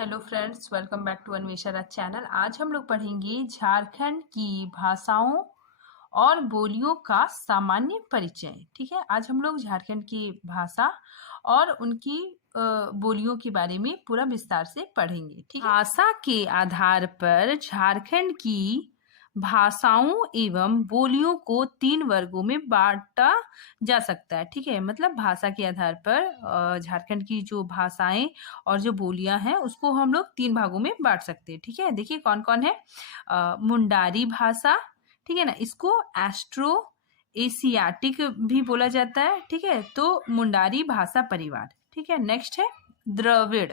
Hello friends, welcome back to Anvesha Raj channel. आज हम लोग पढ़ेंगे झारखंड की भाषाओं और बोलियों का सामान्य परिचय। ठीक है, आज हम लोग झारखंड की भाषा और उनकी बोलियों के बारे में पूरा विस्तार से पढ़ेंगे। ठीक है, भाषा के आधार पर झारखंड की भाषाओं एवं बोलियों को 3 वर्गों में बांटा जा सकता है। ठीक है, मतलब भाषा के आधार पर झारखंड की जो भाषाएं और जो बोलियां हैं उसको हम लोग 3 भागों में बांट सकते हैं। ठीक है, देखिए कौन कौन है। मुंडारी भाषा, ठीक है ना, इसको एस्ट्रो एशियाटिक भी बोला जाता है। ठीक है, तो मुंडारी भाषा परिवार। ठीक है, नेक्स्ट है द्रविड़।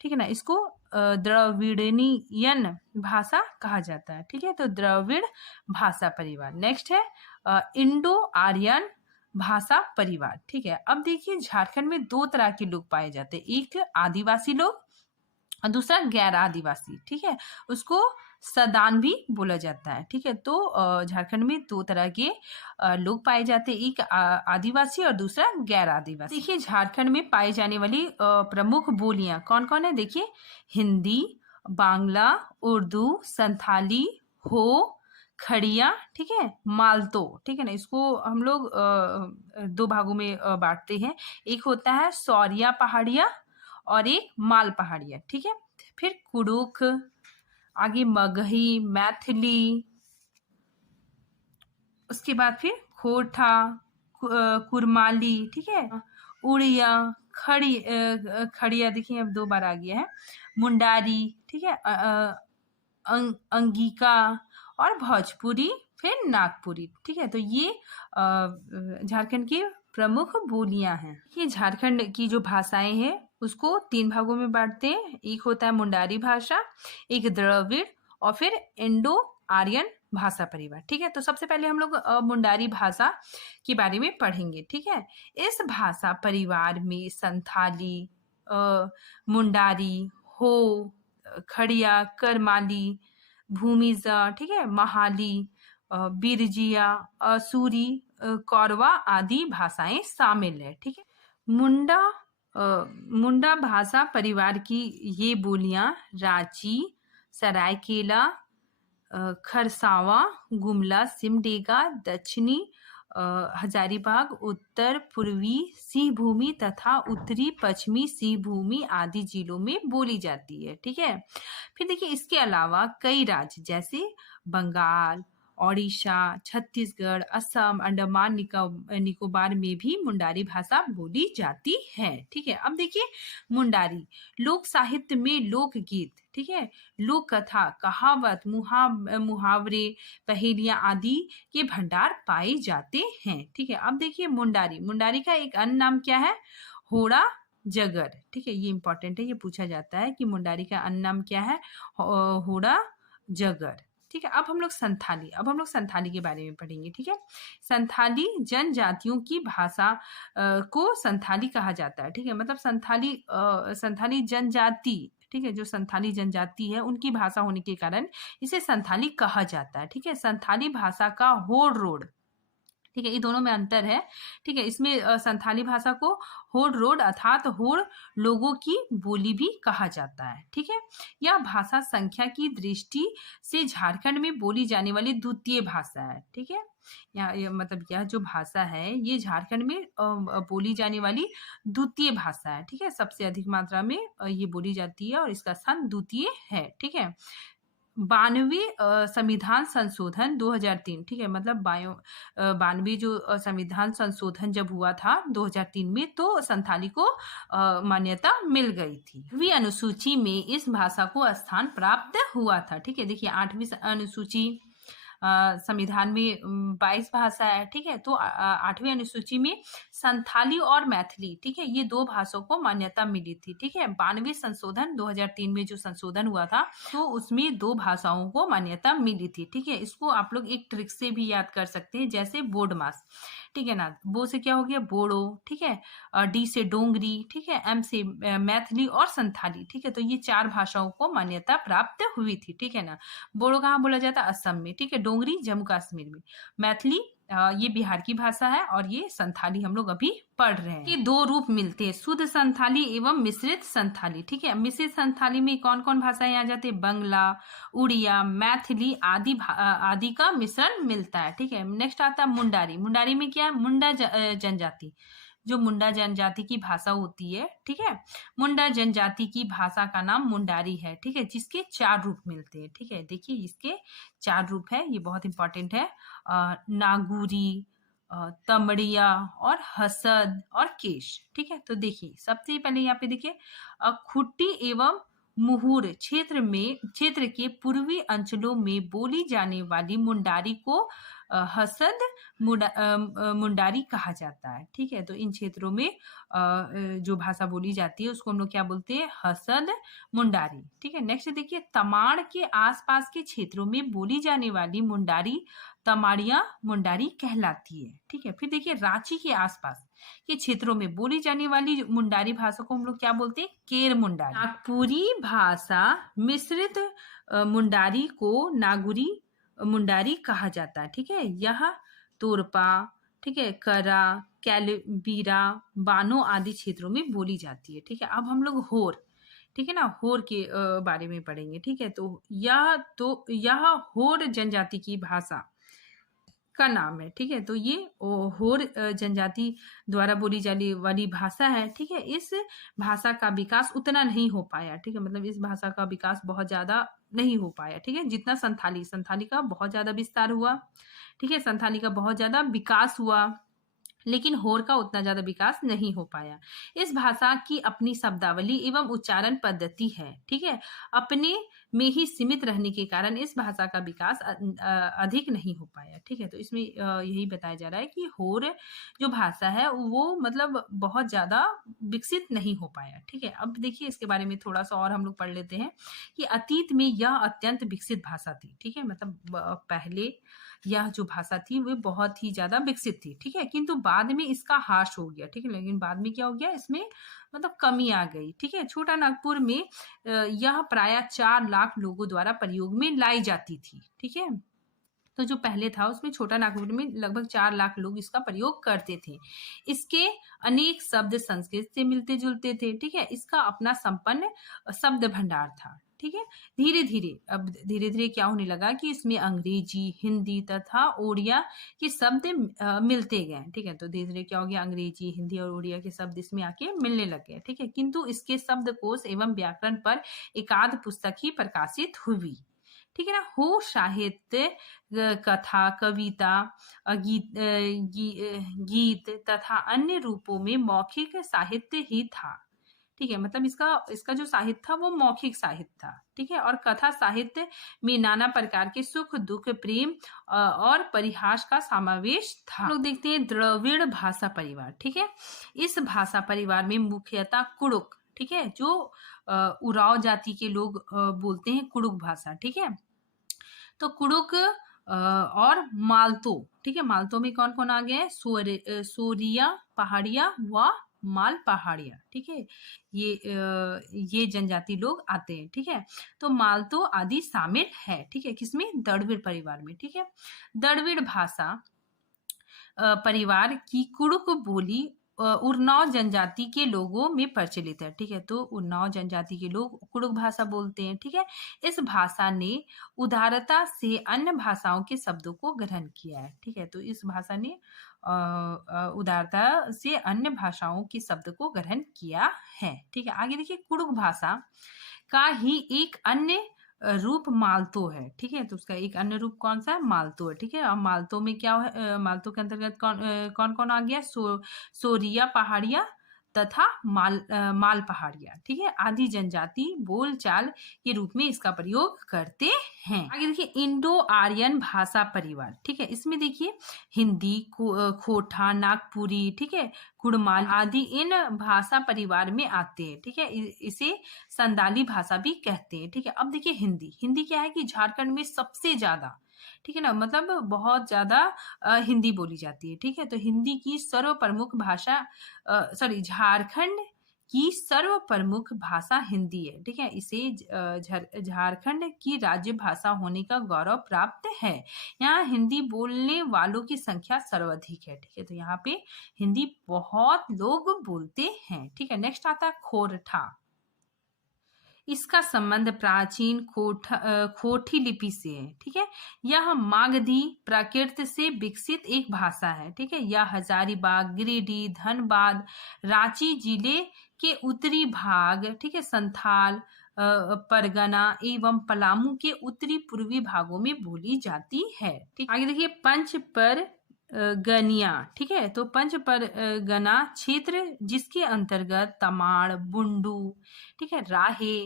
ठीक है ना, इसको द्रविड़ियन भाषा कहा जाता है। ठीक है, तो द्रविड़ भाषा परिवार। नेक्स्ट है इंडो आर्यन भाषा परिवार। ठीक है, अब देखिए झारखंड में 2 तरह के लोग पाए जाते हैं, एक आदिवासी लोग और दूसरा गैर आदिवासी। ठीक है, उसको सदान भी बोला जाता है। ठीक है, तो झारखंड में 2 तरह के लोग पाए जाते हैं, एक आदिवासी और दूसरा गैर आदिवासी। देखिए झारखंड में पाई जाने वाली प्रमुख बोलियां कौन कौन है। देखिए हिंदी, बांग्ला, उर्दू, संथाली, हो, खड़िया, ठीक है, मालतो। ठीक है ना, इसको हम लोग 2 भागों में बांटते हैं, एक होता है सौरिया पहाड़िया और एक माल पहाड़िया। ठीक है, फिर कुड़ुक, आगे मगही, मैथिली, उसके बाद फिर खोटा, कुरमाली, ठीक है, उड़िया, खड़िया देखिए अब 2 बार आ गया है, मुंडारी, ठीक है, अंगिका और भोजपुरी, फिर नागपुरी। ठीक है, तो ये झारखंड की प्रमुख बोलियां हैं। ये झारखंड की जो भाषाएं हैं उसको 3 भागों में बांटते हैं, एक होता है मुंडारी भाषा, एक द्रविड़ और फिर इंडो आर्यन भाषा परिवार। ठीक है, तो सबसे पहले हम लोग मुंडारी भाषा के बारे में पढ़ेंगे। ठीक है, इस भाषा परिवार में संथाली, मुंडारी, हो, खड़िया, करमाली, भूमिजा, ठीक है, महाली, बिरजिया, सूरी, कौरवा आदि भाषाएं शामिल है। ठीक है, मुंडा भाषा परिवार की ये बोलियां रांची, सरायकेला, खरसावा, गुमला, सिमडेगा, दक्षिणी हजारीबाग, उत्तर पूर्वी सिंहभूमि तथा उत्तरी पश्चिमी सिंहभूमि आदि जिलों में बोली जाती है। ठीक है, फिर देखिए इसके अलावा कई राज्य जैसे बंगाल, ओडिशा, छत्तीसगढ़, असम, अंडमान निकोबार में भी मुंडारी भाषा बोली जाती है। ठीक है, अब देखिए मुंडारी लोक साहित्य में लोकगीत, ठीक है, लोक कथा, कहावत, मुहावरे, पहेलियां आदि के भंडार पाए जाते हैं। ठीक है, अब देखिए मुंडारी का एक अन्य नाम क्या है, होड़ा जगर। ठीक है, ये इंपॉर्टेंट है, ये पूछा जाता है कि मुंडारी का अन्य नाम क्या है, होड़ा जगर। ठीक है, अब हम लोग संथाली के बारे में पढ़ेंगे। ठीक है, संथाली जनजातियों की भाषा को संथाली कहा जाता है। ठीक है, मतलब संथाली जनजाति, ठीक है, जो संथाली जनजाति है उनकी भाषा होने के कारण इसे संथाली कहा जाता है। ठीक है, संथाली भाषा का होड़ रोड, ठीक है, ये दोनों में अंतर है। ठीक है, इसमें संथाली भाषा को होड़ रोड अर्थात होड़ लोगों की बोली भी कहा जाता है। ठीक है, यह भाषा संख्या की दृष्टि से झारखंड में बोली जाने वाली द्वितीय भाषा है। ठीक है, मतलब यह जो भाषा है ये झारखंड में बोली जाने वाली द्वितीय भाषा है। ठीक है, सबसे अधिक मात्रा में ये बोली जाती है और इसका स्थान द्वितीय है। ठीक है, 92 संविधान संशोधन 2003, ठीक है, मतलब 92 जो संविधान संशोधन जब हुआ था 2003 में, तो संथाली को मान्यता मिल गई थी। 8वीं अनुसूची में इस भाषा को स्थान प्राप्त हुआ था। ठीक है, देखिए 8वीं अनुसूची संविधान में 22 भाषा है। ठीक है, तो 8वीं अनुसूची में संथाली और मैथिली, ठीक है, ये 2 भाषाओं को मान्यता मिली थी। ठीक है, 92 संशोधन 2003 में जो संशोधन हुआ था तो उसमें 2 भाषाओं को मान्यता मिली थी। ठीक है, इसको आप लोग एक ट्रिक से भी याद कर सकते हैं, जैसे बोर्ड मास। ठीक है ना, बो से क्या हो गया बोड़ो, ठीक है, डी से डोंगरी, ठीक है, एम से मैथिली और संथाली। ठीक है, तो ये 4 भाषाओं को मान्यता प्राप्त हुई थी। ठीक है ना, बोड़ो कहाँ बोला जाता है, असम में, ठीक है, डोंगरी जम्मू कश्मीर में, मैथिली ये बिहार की भाषा है और ये संथाली हम लोग अभी पढ़ रहे हैं। ये दो रूप मिलते हैं, शुद्ध संथाली एवं मिश्रित संथाली। ठीक है, मिश्रित संथाली में कौन कौन भाषाएं आ जाती है? बंगला, उड़िया, मैथिली आदि का मिश्रण मिलता है। ठीक है, नेक्स्ट आता है मुंडारी। मुंडारी में क्या? मुंडा जनजाति, जो मुंडा जनजाति की भाषा होती है। ठीक है, मुंडा जनजाति की भाषा का नाम मुंडारी है। ठीक है, जिसके 4 रूप मिलते हैं। ठीक है, देखिए इसके 4 रूप है, ये बहुत इंपॉर्टेंट है। नागुरी, तमड़िया और हसद और केश। ठीक है, तो देखिए सबसे पहले यहाँ पे देखिए खुट्टी एवं मुहूर क्षेत्र के पूर्वी अंचलों में बोली जाने वाली मुंडारी को हसद मुंडारी कहा जाता है। ठीक है, तो इन क्षेत्रों में जो भाषा बोली जाती है उसको हम लोग क्या बोलते हैं? हसद मुंडारी। ठीक है, नेक्स्ट देखिए तमाड़ के आसपास के क्षेत्रों में बोली जाने वाली मुंडारी तमाड़िया मुंडारी कहलाती है। ठीक है, फिर देखिए रांची के आसपास के क्षेत्रों में बोली जाने वाली मुंडारी भाषा को हम लोग क्या बोलते हैं? केर मुंडारी। नागपुरी भाषा मिश्रित मुंडारी को नागुरी मुंडारी कहा जाता है। ठीक है, यह तोरपा, ठीक है, करा, कैलबीरा, बानो आदि क्षेत्रों में बोली जाती है। ठीक है, अब हम लोग होर, ठीक है ना, होर के बारे में पढ़ेंगे। ठीक है, तो यह होर जनजाति की भाषा का नाम है। ठीक है, तो ये होर जनजाति द्वारा बोली जाने वाली भाषा है। ठीक है, इस भाषा का विकास उतना नहीं हो पाया। ठीक है, मतलब इस भाषा का विकास बहुत ज्यादा नहीं हो पाया। ठीक है, जितना संथाली का बहुत ज्यादा विस्तार हुआ। ठीक है, संथाली का बहुत ज्यादा विकास हुआ, लेकिन होर का उतना ज्यादा विकास नहीं हो पाया। इस भाषा की अपनी शब्दावली एवं उच्चारण पद्धति है। ठीक है, अपने में ही सीमित रहने के कारण इस भाषा का विकास अधिक नहीं हो पाया। ठीक है, तो इसमें यही बताया जा रहा है कि होर जो भाषा है वो मतलब बहुत ज्यादा विकसित नहीं हो पाया। ठीक है, अब देखिए इसके बारे में थोड़ा सा और हम लोग पढ़ लेते हैं कि अतीत में यह अत्यंत विकसित भाषा थी। ठीक है, मतलब पहले यह जो भाषा थी वो बहुत ही ज्यादा विकसित थी। ठीक है, किंतु बाद में इसका ह्रास हो गया। ठीक है, लेकिन बाद में क्या हो गया? इसमें मतलब कमी आ गई। ठीक है, छोटा नागपुर में यह प्राय 4 लाख लोगों द्वारा प्रयोग में लाई जाती थी। ठीक है, तो जो पहले था उसमें छोटा नागपुर में लगभग 4 लाख लोग इसका प्रयोग करते थे। इसके अनेक शब्द संस्कृत से मिलते जुलते थे। ठीक है, इसका अपना संपन्न शब्द भंडार था। ठीक है, धीरे धीरे क्या होने लगा कि इसमें अंग्रेजी, हिंदी तथा ओडिया के शब्द मिलते गए। ठीक है, तो धीरे धीरे क्या हो गया? अंग्रेजी, हिंदी और ओडिया के शब्द इसमें आके मिलने लग गए। ठीक है, किंतु इसके शब्दकोश एवं व्याकरण पर एकाध पुस्तक ही प्रकाशित हुई। ठीक है ना, हो साहित्य, कथा, कविता, गीत तथा अन्य रूपों में मौखिक साहित्य ही था। ठीक है, मतलब इसका जो साहित्य था वो मौखिक साहित्य था। ठीक है, और कथा साहित्य में नाना प्रकार के सुख दुख, प्रेम और परिहास का समावेश था। हम लोग देखते हैं द्रविड़ भाषा परिवार। ठीक है, इस भाषा परिवार में मुख्यतः कुड़ुक, ठीक है, जो उराव जाति के लोग बोलते हैं कुड़ुक भाषा। ठीक है, तो कुड़ुक और मालतो। ठीक है, मालतो में कौन कौन आ गए? सोरिया पहाड़िया व माल पहाड़िया। ठीक है, ये जनजाति लोग आते हैं। ठीक है, तो मालतो आदि शामिल है। ठीक है, किसमें? द्रविड़ परिवार में। ठीक है, द्रविड़ भाषा परिवार की कुड़ुक बोली उन्नाव जनजाति के लोगों में प्रचलित है। ठीक है, तो उन्नाव जनजाति के लोग कुड़ुक भाषा बोलते हैं। ठीक है, इस भाषा ने उदारता से अन्य भाषाओं के शब्दों को ग्रहण किया है। ठीक है, तो इस भाषा ने उदारता से अन्य भाषाओं के शब्द को ग्रहण किया है। ठीक है, आगे देखिए कुड़ुक भाषा का ही एक अन्य रूप मालतो है। ठीक है, तो उसका एक अन्य रूप कौन सा है? मालतो है। ठीक है, अब मालतो में क्या है? मालतो के अंतर्गत कौन कौन आ गया? सोरिया पहाड़िया तथा माल पहाड़िया। ठीक है, आदि जनजाति बोलचाल के रूप में इसका प्रयोग करते हैं। आगे देखिए इंडो आर्यन भाषा परिवार। ठीक है, इसमें देखिए हिंदी, खोटा, नागपुरी, ठीक है, कुड़माल आदि इन भाषा परिवार में आते हैं। ठीक है, इसे संदाली भाषा भी कहते हैं। ठीक है, अब देखिए हिंदी क्या है कि झारखंड में सबसे ज्यादा, ठीक है ना, मतलब बहुत ज्यादा हिंदी बोली जाती है। ठीक है, तो हिंदी की सर्व प्रमुख भाषा झारखंड की सर्व प्रमुख भाषा हिंदी है। ठीक है, इसे झारखंड की राज्य भाषा होने का गौरव प्राप्त है। यहाँ हिंदी बोलने वालों की संख्या सर्वाधिक है। ठीक है, तो यहाँ पे हिंदी बहुत लोग बोलते हैं। ठीक है, नेक्स्ट आता है खोरठा। इसका संबंध प्राचीन खोठी लिपि से है। ठीक है, यह मागधी प्राकृत से विकसित एक भाषा है। ठीक है, यह हजारीबाग, गिरिडीह, धनबाद, रांची जिले के उत्तरी भाग, ठीक है, संथाल, परगना एवं पलामू के उत्तरी पूर्वी भागों में बोली जाती है। ठीक, आगे देखिए पंच पर गनिया। ठीक है, तो पंच पर गना क्षेत्र जिसके अंतर्गत तमाड़, बुंडू, ठीक है, राहे,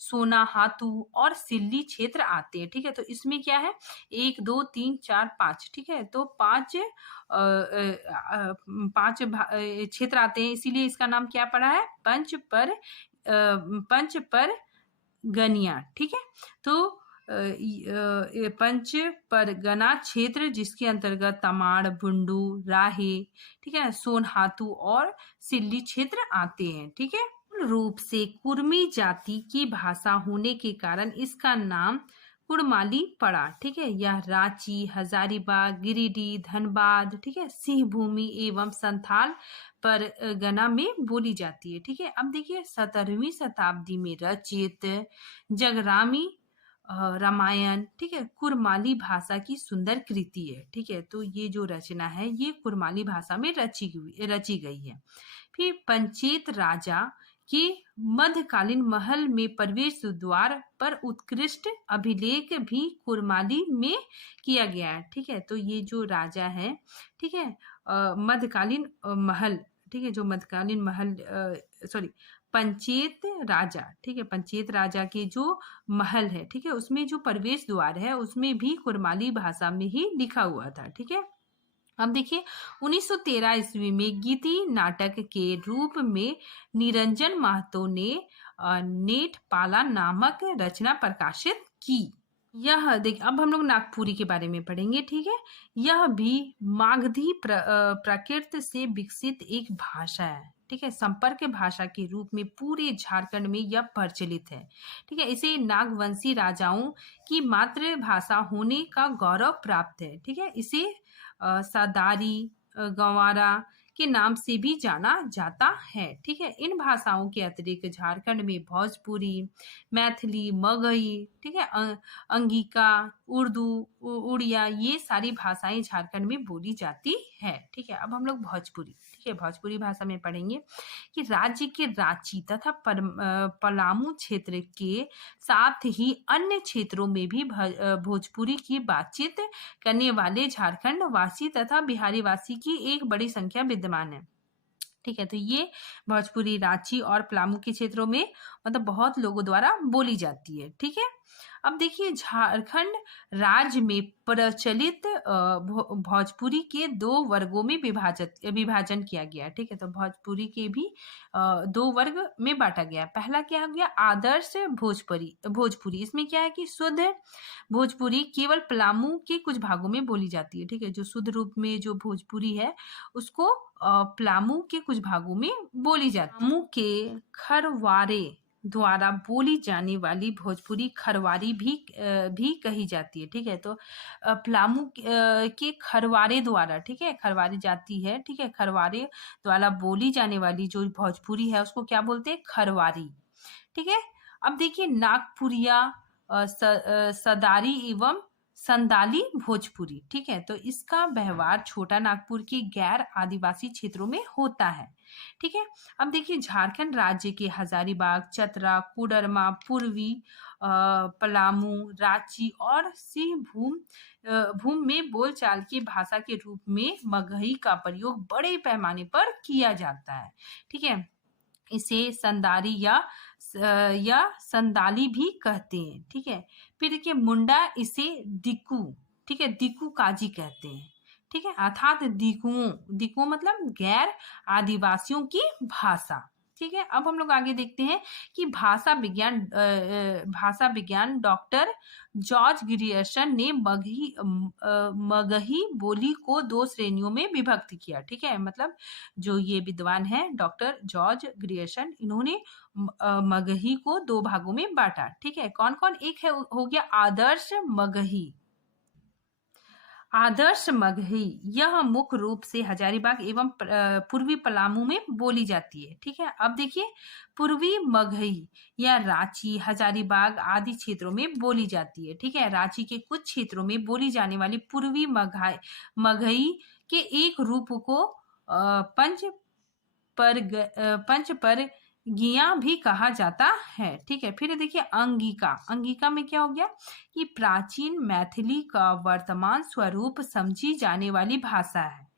सोनाहातू और सिल्ली क्षेत्र आते हैं। ठीक है, तो इसमें क्या है, 1 2 3 4 5। ठीक है, तो पांच क्षेत्र आते हैं, इसीलिए इसका नाम क्या पड़ा है, पंच पर गनिया। ठीक है, तो पंच परगना क्षेत्र जिसके अंतर्गत तमाड़, बुंडू, राहे, ठीक है, सोनहातू और सिल्ली क्षेत्र आते हैं। ठीक है, मूल रूप से कुर्मी जाति की भाषा होने के कारण इसका नाम कुड़माली पड़ा। ठीक है, यह रांची, हजारीबाग, गिरिडीह, धनबाद, ठीक है, सिंहभूमि एवं संथाल परगना में बोली जाती है। ठीक है, अब देखिए 17वीं शताब्दी में रचित जगरामी रामायण, ठीक है, कुरमाली भाषा की सुंदर कृति है। ठीक है, तो ये जो रचना है ये कुरमाली भाषा में रची गई है। फिर पंचेत राजा के मध्यकालीन महल में प्रवेश द्वार पर उत्कृष्ट अभिलेख भी कुरमाली में किया गया है। ठीक है, तो ये जो राजा है, ठीक है, मध्यकालीन महल, ठीक है, जो मध्यकालीन महल, सॉरी, पंचेत राजा, ठीक है, पंचेत राजा के जो महल है, ठीक है, उसमें जो प्रवेश द्वार है उसमें भी कुरमाली भाषा में ही लिखा हुआ था। ठीक है, अब देखिए 1913 ईस्वी में गीति नाटक के रूप में निरंजन महतो ने नेटपाला नामक रचना प्रकाशित की। यह देख, अब हम लोग नागपुरी के बारे में पढ़ेंगे। ठीक है, यह भी मागधी प्राकृत से विकसित एक भाषा है। ठीक है, संपर्क भाषा के रूप में पूरे झारखंड में यह प्रचलित है। ठीक है, इसे नागवंशी राजाओं की मातृभाषा होने का गौरव प्राप्त है। ठीक है, इसे सादारी, गंवारा के नाम से भी जाना जाता है। ठीक है, इन भाषाओं के अतिरिक्त झारखंड में भोजपुरी, मैथिली, मगही, ठीक है, अंगिका, उर्दू, उड़िया, ये सारी भाषाएं झारखंड में बोली जाती है। ठीक है, अब हम लोग भोजपुरी, ठीक है, भोजपुरी भाषा में पढ़ेंगे कि राज्य के रांची तथा पलामू क्षेत्र के साथ ही अन्य क्षेत्रों में भी भोजपुरी की बातचीत करने वाले झारखंड वासी तथा बिहारी वासी की एक बड़ी संख्या विद्यमान है। ठीक है, तो ये भोजपुरी रांची और पलामू के क्षेत्रों में मतलब बहुत लोगों द्वारा बोली जाती है। ठीक है, अब देखिए झारखंड राज्य में प्रचलित भोजपुरी के 2 वर्गों में विभाजन किया गया। ठीक है, तो भोजपुरी के भी 2 वर्ग में बांटा गया। पहला क्या हो गया, आदर्श भोजपुरी। इसमें क्या है कि शुद्ध भोजपुरी केवल पलामू के कुछ भागों में बोली जाती है। ठीक है, जो शुद्ध रूप में जो भोजपुरी है उसको पलामू के कुछ भागों में बोली जाती है। पलामू के खरवारे द्वारा बोली जाने वाली भोजपुरी खरवारी भी कही जाती है। ठीक है, तो पलामू के खरवारे द्वारा, ठीक है, खरवारी जाति है, ठीक है, खरवारे द्वारा बोली जाने वाली जो भोजपुरी है उसको क्या बोलते हैं, खरवारी। ठीक है, अब देखिए नागपुरिया, सदारी एवं संदाली भोजपुरी। ठीक है, तो इसका व्यवहार छोटा नागपुर के गैर आदिवासी क्षेत्रों में होता है। ठीक है, अब देखिए झारखंड राज्य के हजारीबाग, चतरा, कोडरमा, पूर्वी पलामू, रांची और सिंहभूम में बोलचाल की भाषा के रूप में मगही का प्रयोग बड़े पैमाने पर किया जाता है। ठीक है, इसे संदारी या संदाली भी कहते हैं। ठीक है, फिर देखिए मुंडा इसे दिकू, ठीक है, दिकू काजी कहते हैं। ठीक है, अर्थात दिकुओं मतलब गैर आदिवासियों की भाषा। ठीक है। अब हम लोग आगे देखते हैं कि भाषा विज्ञान डॉक्टर जॉर्ज ग्रियर्सन ने मगही बोली को 2 श्रेणियों में विभक्त किया। ठीक है, मतलब जो ये विद्वान है डॉक्टर जॉर्ज ग्रियर्सन, इन्होंने मगही को 2 भागों में बांटा। ठीक है, कौन कौन? एक है हो गया आदर्श मगही। आदर्श मगही यह मुख्य रूप से हजारीबाग एवं पूर्वी पलामू में बोली जाती है। ठीक है, अब देखिए पूर्वी मगही या रांची, हजारीबाग आदि क्षेत्रों में बोली जाती है। ठीक है, रांची के कुछ क्षेत्रों में बोली जाने वाली पूर्वी मगही के एक रूप को पंच पर गिया भी कहा जाता है। ठीक है, फिर देखिए अंगिका। अंगिका में क्या हो गया कि प्राचीन मैथिली का वर्तमान स्वरूप समझी जाने वाली भाषा है।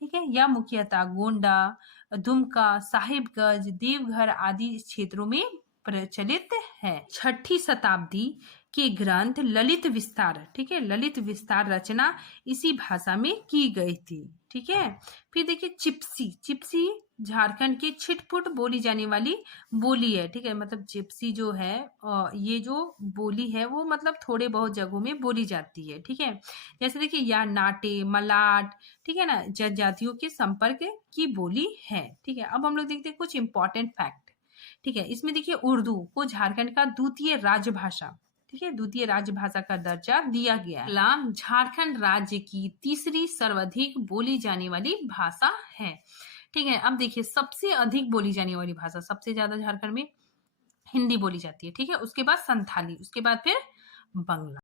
ठीक है, यह मुख्यतः गोंडा, दुमका, साहिबगंज, देवघर आदि क्षेत्रों में प्रचलित है। 6ठी शताब्दी के ग्रंथ ललित विस्तार, ठीक है, ललित विस्तार रचना इसी भाषा में की गई थी। ठीक है, फिर देखिए चिप्सी। चिप्सी झारखंड के छिटपुट बोली जाने वाली बोली है। ठीक है, मतलब चिप्सी जो है ये जो बोली है वो मतलब थोड़े बहुत जगहों में बोली जाती है। ठीक है, जैसे देखिए या नाटे, मलाट, ठीक है ना, जनजातियों के संपर्क की बोली है। ठीक है, अब हम लोग देखते हैं कुछ इंपॉर्टेंट फैक्ट। ठीक है, इसमें देखिए उर्दू को झारखंड का द्वितीय राजभाषा, ठीक है, द्वितीय राजभाषा का दर्जा दिया गया है। कलाम झारखंड राज्य की तीसरी सर्वाधिक बोली जाने वाली भाषा है। ठीक है, अब देखिए सबसे अधिक बोली जाने वाली भाषा, सबसे ज्यादा झारखंड में हिंदी बोली जाती है। ठीक है, उसके बाद संथाली, उसके बाद फिर बंगला।